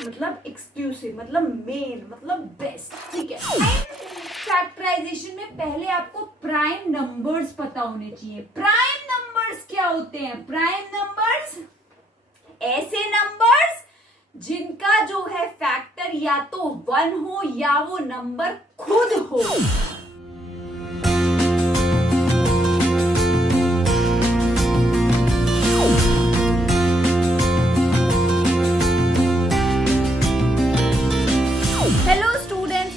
मतलब एक्सक्लूसिव, मतलब मेन, मतलब बेस्ट, ठीक है। फैक्टराइजेशन में पहले आपको प्राइम नंबर्स पता होने चाहिए। प्राइम नंबर्स क्या होते हैं? प्राइम नंबर्स ऐसे नंबर्स जिनका जो है फैक्टर या तो 1 हो या वो नंबर खुद हो।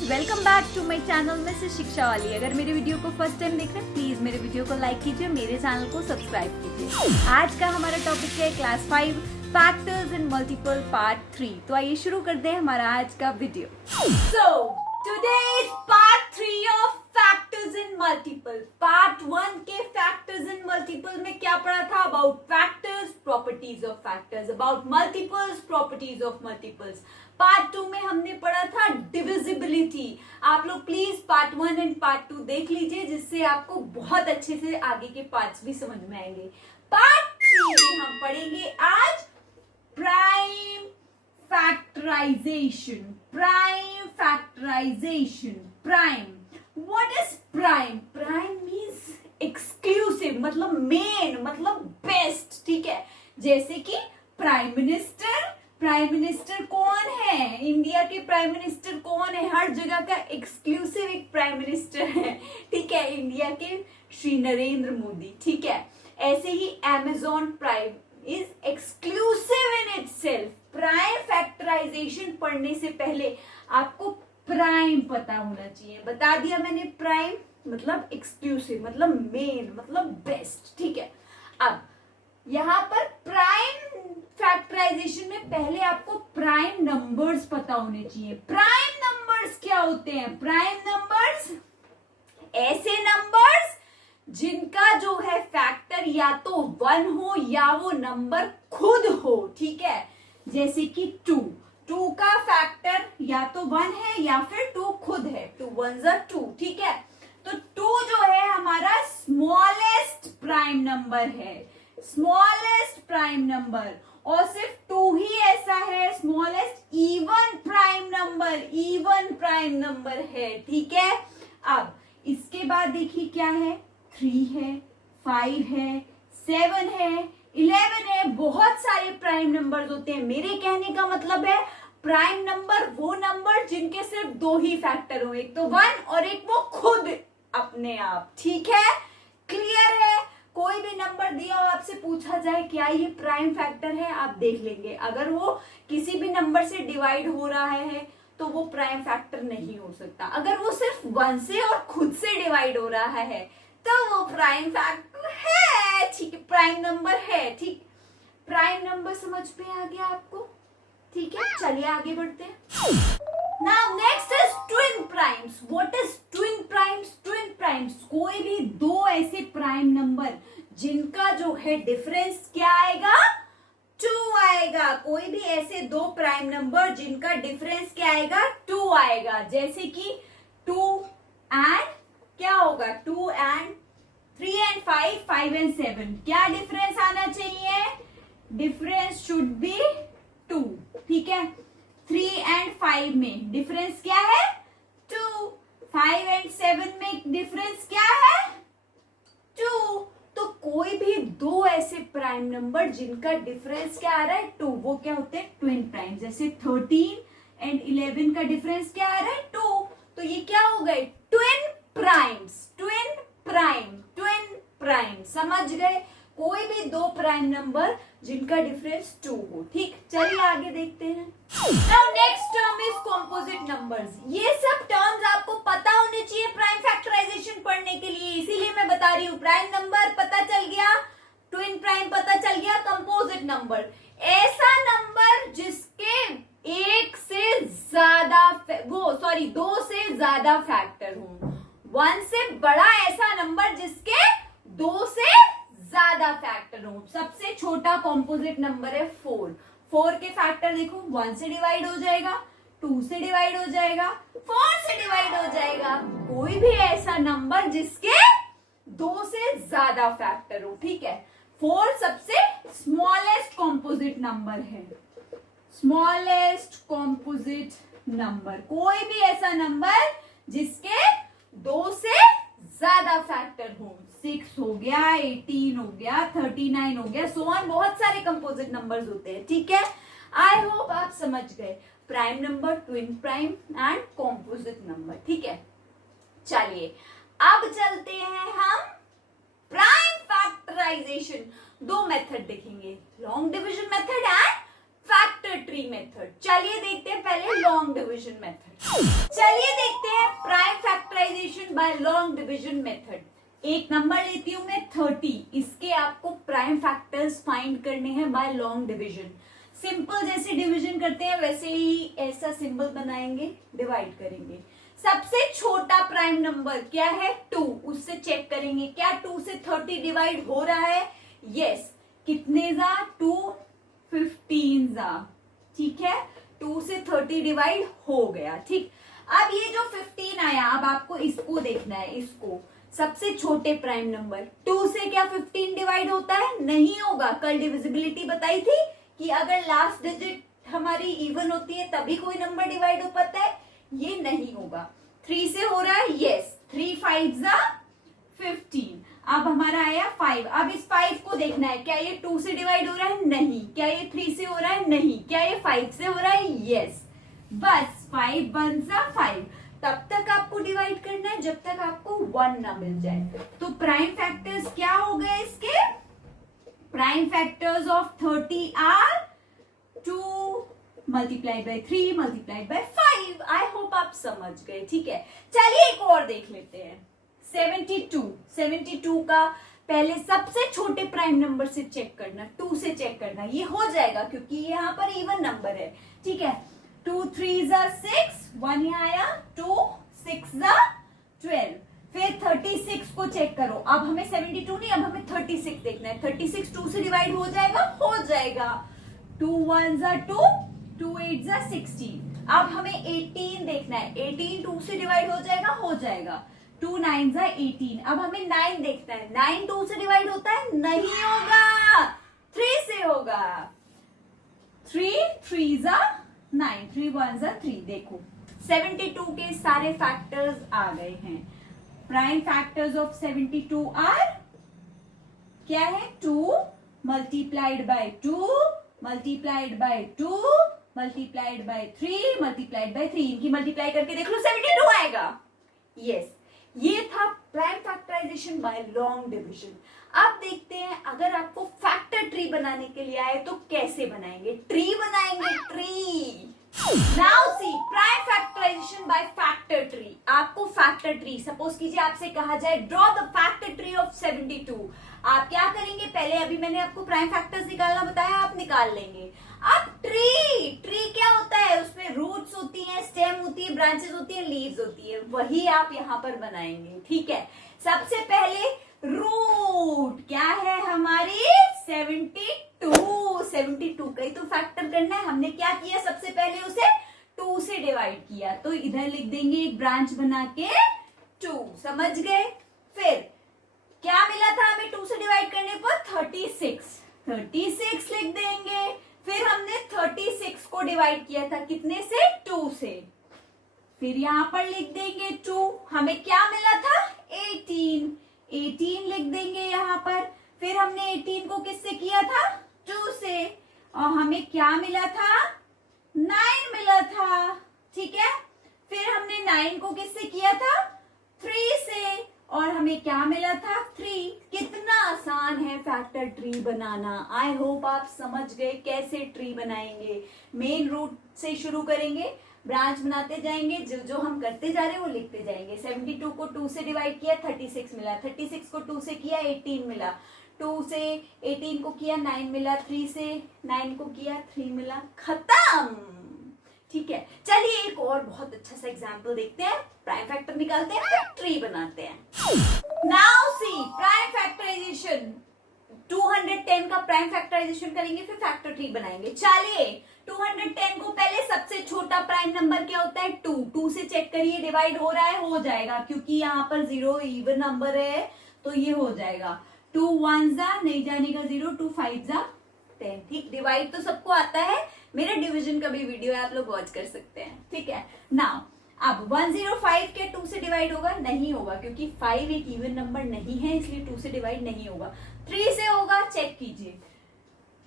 Welcome back to my channel Mrs Shiksha वाली। अगर मेरे वीडियो को फर्स्ट टाइम देख रहे हैं प्लीज मेरे वीडियो को लाइक कीजिए, मेरे चैनल को सब्सक्राइब कीजिए। आज का हमारा टॉपिक है class 5 factors in multiple part 3। तो आइए शुरू करते हैं हमारा आज का video. So today is part 3 of factors in multiple. Part 1 के फैक्टर्स इन मल्टीपल में क्या पढ़ा था? About factors, properties of factors, about multiples, properties of multiples. Part 2 में हमने पढ़ा था डिविजिबिलिटी। आप लोग प्लीज पार्ट 1 एंड पार्ट 2 देख लीजिए, जिससे आपको बहुत अच्छे से आगे के पार्ट्स भी समझ में आएंगे। पार्ट 3 में हम पढ़ेंगे आज prime factorization. Prime factorization, prime, what is prime? Prime means exclusive, मतलब मेन, मतलब बेस्ट, ठीक है। जैसे कि प्राइम मिनिस्टर। प्राइम मिनिस्टर कौन है? इंडिया के प्राइम मिनिस्टर कौन है? हर जगह का एक्सक्लूसिव एक प्राइम मिनिस्टर है, ठीक है। इंडिया के श्री नरेंद्र मोदी, ठीक है। ऐसे ही Amazon prime is exclusive in itself. Prime factorization पढ़ने से पहले आपको प्राइम पता होना चाहिए। बता दिया मैंने, प्राइम मतलब एक्सक्लूसिव, मतलब मेन, मतलब बेस्ट, ठीक है। अब यहाँ पर प्राइम फैक्टराइजेशन में पहले आपको प्राइम नंबर्स पता होने चाहिए। प्राइम नंबर्स क्या होते हैं? प्राइम नंबर्स ऐसे नंबर्स जिनका जो है फैक्टर या तो 1 हो या वो नंबर खुद हो, ठीक है। जैसे कि 2 का फैक्टर या तो 1 है या फिर 2 खुद है। 2 1s are 2, ठीक है। तो 2 जो है हमारा स्मॉलेस्ट प्राइम नंबर है, स्मॉलेस्ट प्राइम नंबर। और सिर्फ 2 ही ऐसा है smallest even prime number, even prime number है, ठीक है। अब इसके बाद देखिए क्या है, 3 है, 5 है, 7 है, 11 है। बहुत सारे प्राइम नंबर्स होते हैं। मेरे कहने का मतलब है प्राइम नंबर वो नंबर जिनके सिर्फ 2 ही फैक्टर हो, एक तो 1 और एक वो खुद अपने आप, ठीक है। क्लियर है? कोई भी नंबर दिया हो, आपसे पूछा जाए क्या ये प्राइम फैक्टर है, आप देख लेंगे। अगर वो किसी भी नंबर से डिवाइड हो रहा है तो वो प्राइम फैक्टर नहीं हो सकता। अगर वो सिर्फ 1 से और खुद से डिवाइड हो रहा है तो वो प्राइम फैक्टर है, ठीक है, प्राइम नंबर है, ठीक। प्राइम नंबर समझ में आ गया आपको? ठीक है, चलिए आगे बढ़ते हैं। Now next is twin primes. What is twin primes? Twin primes कोई भी 2 ऐसे प्राइम नंबर जिनका जो है डिफरेंस क्या आएगा? 2 आएगा। कोई भी ऐसे 2 प्राइम नंबर जिनका डिफरेंस क्या आएगा? 2 आएगा। जैसे कि 2 एंड क्या होगा? 2 एंड 3 एंड 5, 5 एंड 7। क्या डिफरेंस आना चाहिए? डिफरेंस शुड बी 2, ठीक है। 3 एंड 5 में डिफरेंस क्या है? 2। 5 एंड 7 में डिफरेंस क्या है? 2। तो कोई भी 2 ऐसे प्राइम नंबर जिनका डिफरेंस क्या आ रहा है? 2, वो क्या होते हैं? Twin prime. जैसे 13 एंड 11 का डिफरेंस क्या आ रहा है? 2। तो ये क्या हो गए? Twin primes. Twin prime, twin prime, समझ गए? कोई भी 2 प्राइम नंबर जिनका डिफरेंस 2 हो, ठीक। चलिए आगे देखते हैं। Now next term is composite numbers. ये सब टर्म्स आपको पता होने चाहिए प्राइम फैक्टराइजेशन पढ़ने के लिए, इसीलिए मैं बता रही हूँ। प्राइम नंबर पता चल गया, ट्विन प्राइम पता चल गया, कंपोजिट नंबर ऐसा नंबर जिसके 1 से ज्यादा 2 से ज्यादा फैक्टर हो। 1 से बड़ा ऐसा नंबर जिसके 2 से ज्यादा फैक्टर हो। सबसे छोटा कॉम्पोजिट नंबर है 4। 4 के फैक्टर देखो, 1 से डिवाइड हो जाएगा, 2 से डिवाइड हो जाएगा, 4 से डिवाइड हो जाएगा। कोई भी ऐसा नंबर जिसके 2 से ज्यादा फैक्टर हो, ठीक है। 4 सबसे स्मॉलेस्ट कॉम्पोजिट नंबर है। स्मॉलेस्ट कॉम्पोजिट नंबर, कोई भी ऐसा नंबर जिसके 2 से ज्यादा फैक्टर हो। 6 हो गया, 18 हो गया, 39 हो गया, सो ऑन, बहुत सारे कंपोजिट नंबर्स होते हैं, ठीक है। आई होप आप समझ गए prime number, twin prime and composite number, ठीक है। चलिए अब चलते हैं हम प्राइम फैक्टराइजेशन। 2 मेथड देखेंगे, long division method and factor tree method. चलिए देखते हैं पहले लॉन्ग डिवीजन मेथड। चलिए देखते हैं prime factorization by long division method. एक नंबर लेती हूं मैं 30, इसके आपको प्राइम फैक्टर्स फाइंड करने हैं बाय लॉन्ग डिवीजन। सिंपल जैसे डिवीजन करते हैं वैसे ही ऐसा सिंबल बनाएंगे, डिवाइड करेंगे। सबसे छोटा प्राइम नंबर क्या है? 2, उससे चेक करेंगे क्या 2 से 30 डिवाइड हो रहा है? यस। कितने जा? 2, 15 जा, ठीक है। 2 से 30 डिवाइड हो गया, ठीक। अब ये जो 15 आया, अब आपको इसको देखना है, इसको सबसे छोटे प्राइम नंबर 2 से क्या 15 डिवाइड होता है? नहीं होगा। कल डिविजिबिलिटी बताई थी कि अगर लास्ट डिजिट हमारी इवन होती है तभी कोई नंबर डिवाइड हो पाता है, ये नहीं होगा। 3 से हो रहा है, यस। 3 5 जा 15। अब हमारा आया 5। अब इस 5 को देखना है, क्या ये 2 से डिवाइड हो रहा है? नहीं। क्या ये 3 से हो रहा है? नहीं। क्या ये 5 से हो रहा है? यस। बस 5 1 जा 5। तब तक आपको डिवाइड करना है जब तक आपको 1 ना मिल जाए। तो प्राइम फैक्टर्स क्या हो गए इसके? Prime factors of 30 are 2 multiplied by 3 multiplied by 5। I hope आप समझ गए, ठीक है। चलिए एक और देख लेते हैं। 72 का पहले सबसे छोटे प्राइम नंबर से चेक करना, 2 से चेक करना, ये हो जाएगा क्योंकि ये यहाँ पर इवन नंबर है, ठीक है। 2 3 जा 6, 1 यहाँ आया, 2 6 जा 12। फिर 36 को चेक करो। अब हमें 72 नहीं, अब हमें 36 देखना है। 36 2 से डिवाइड हो जाएगा? हो जाएगा। 2 1 जा 2, 2 8 जा 16। अब हमें 18 देखना है। 18 2 से डिवाइड हो जाएगा? हो जाएगा। 2 9 जा 18। अब हमें 9 देखना है। 9 2 से डिवाइड होता है? नहीं होगा, 3 से होगा। 3 3 जा 9, 3 1 जा 3। देखो 72 के सारे फैक्टर्स आ गए हैं। प्राइम फैक्टर्स ऑफ 72 आर क्या है? 2 multiplied bye 2 multiplied bye 2 multiplied by 3 multiplied by 3। इनकी मल्टीप्लाई करके देख लो 72 आएगा। यस, ये था prime factorization by long division. अब देखते हैं अगर आपको फैक्टर ट्री बनाने के लिए आए तो कैसे बनाएंगे? ट्री बनाएंगे, tree. Now see prime factorization by factor tree. आपको फैक्टर ट्री, सपोज कीजिए आपसे कहा जाए draw the factor tree of 72। आप क्या करेंगे? पहले अभी मैंने आपको प्राइम फैक्टर्स निकालना बताया, आप निकाल लेंगे। अब ट्री क्या होता है? उसमें रूट्स होती हैं, स्टेम होती है, ब्रांचेस होती है, लीव्स होती है, वही आप यहाँ पर बनाएंगे, ठीक है। सबसे पहले रूट क्या है हमारी? 72 का ही तो फैक्टर करना है। हमने क्या किया? सबसे पहले उसे 2 से डिवाइड किया, तो इधर लिख देंगे एक ब्रांच बना के 2। समझ गए? फिर क्या मिला था हमें 2 से डिवाइड करने पर? 36 लिख देंगे। फिर हमने 36 को डिवाइड किया था कितने से? 2 से। फिर यहां पर लिख देंगे 2। हमें क्या मिला था? 18 लिख देंगे यहां पर। फिर हमने 18 को किससे किया था? 2 से। और हमें क्या मिला था? 9 मिला था, ठीक है। फिर हमने 9 को किससे किया था? 3 से। और हमें क्या मिला था? 3। कितना आसान है फैक्टर ट्री बनाना। आई होप आप समझ गए कैसे ट्री बनाएंगे। मेन रूट से शुरू करेंगे, ब्रांच बनाते जाएंगे, जो हम करते जा रहे हैं वो लिखते जाएंगे। 72 को 2 से डिवाइड किया, 36 मिला। 36 को 2 से किया, 18 मिला। 2 से 18 को किया, 9 मिला। 3 से 9 को किया, 3 मिला। खत्म, ठीक है। चलिए एक और बहुत अच्छा सा एग्जाम्पल देखते हैं। प्राइम फैक्टर निकालते हैं, फिर ट्री बनाते हैं। Now see prime factorisation. 210 का प्राइम फैक्टराइजेशन करेंगे, फिर फैक्टर ट्री बनाएंगे। चलिए 210 को पहले सबसे छोटा प्राइम नंबर क्या होता है? 2 से चेक करिए, डिवाइड हो रहा है? हो जाएगा, क्योंकि यहाँ पर 0 इवन नंबर है तो ये हो जाएगा। 2 1 जा नहीं जाने का 0, 2 5 जा 10, ठीक। डिवाइड तो सबको आता है, मेरा डिवीजन का भी वीडियो है, आप लोग वॉच कर सकते हैं, ठीक है। नाउ अब 105 क्या 2 से डिवाइड होगा? नहीं होगा, क्योंकि 5 एक इवन नंबर नहीं है, इसलिए 2 से डिवाइड नहीं होगा। 3 से होगा, चेक कीजिए।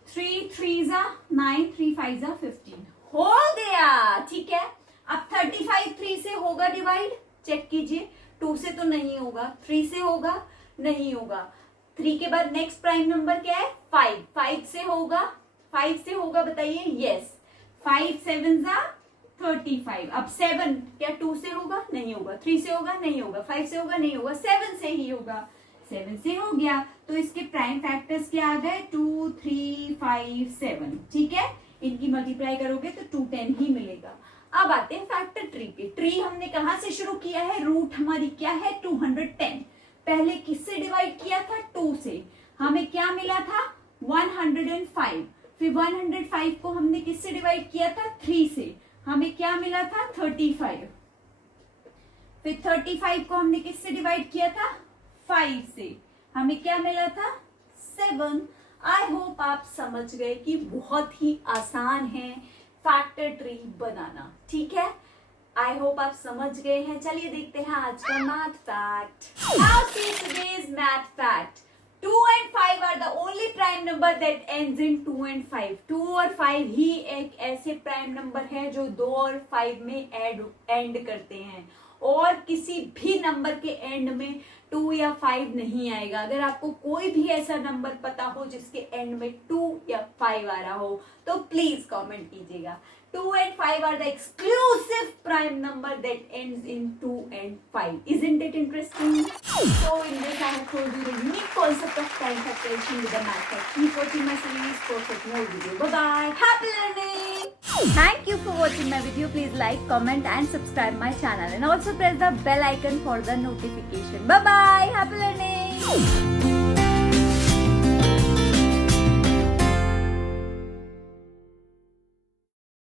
3 3 9, 3 5 15 हो गया, ठीक है। अब 35 3 से होगा डिवाइड, चेक कीजिए। 2 से तो नहीं होगा, 3 से होगा, नहीं होगा। 3 के बाद नेक्स्ट प्राइम नंबर क्या है? 5 5 से होगा, 5 से होगा, बताइए। यस, 5 7 35। अब 7 क्या 2 से होगा? नहीं होगा। 3 से होगा? नहीं होगा। 5 से होगा? नहीं होगा। 7 से ही होगा। 7 से हो गया, तो इसके प्राइम फैक्टर्स क्या आ गए? 2 3 5 7, ठीक है। इनकी मल्टीप्लाई करोगे तो 210 ही मिलेगा। अब आते हैं फैक्टर ट्री पे। ट्री हमने कहां से शुरू किया है? रूट हमारी क्या है? 210। पहले किससे डिवाइड किया था? 2 से। हमें क्या मिला था? 105। फिर 105 को हमने किससे डिवाइड किया था? 3 से। हमें क्या मिला था? 35। फिर 35 को हमने किससे डिवाइड किया था? 5 से। हमें क्या मिला था? 7। आई होप आप समझ गए कि बहुत ही आसान है फैक्टर ट्री बनाना, ठीक है। आई होप आप समझ गए हैं। चलिए देखते हैं आज का math fact. Now see today's math fact. 2 and 5 are the only prime number that ends in 2 and 5. 2 और 5 ही एक ऐसे प्राइम नंबर है जो 2 और 5 में एंड करते हैं, और किसी भी नंबर के एंड में 2 या 5 नहीं आएगा। अगर आपको कोई भी ऐसा नंबर पता हो जिसके एंड में 2 या 5 आ रहा हो तो प्लीज कमेंट कीजिएगा। 2 and 5 are the exclusive prime number that ends in 2 and 5. Isn't it interesting? So in this I have told you the unique concept of prime factorization with the math fact. Keep watching my series for more video. Bye bye. Happy learning. Thank you for watching my video. Please like, comment and subscribe my channel, and also press the bell icon for the notification. Bye bye. Happy learning.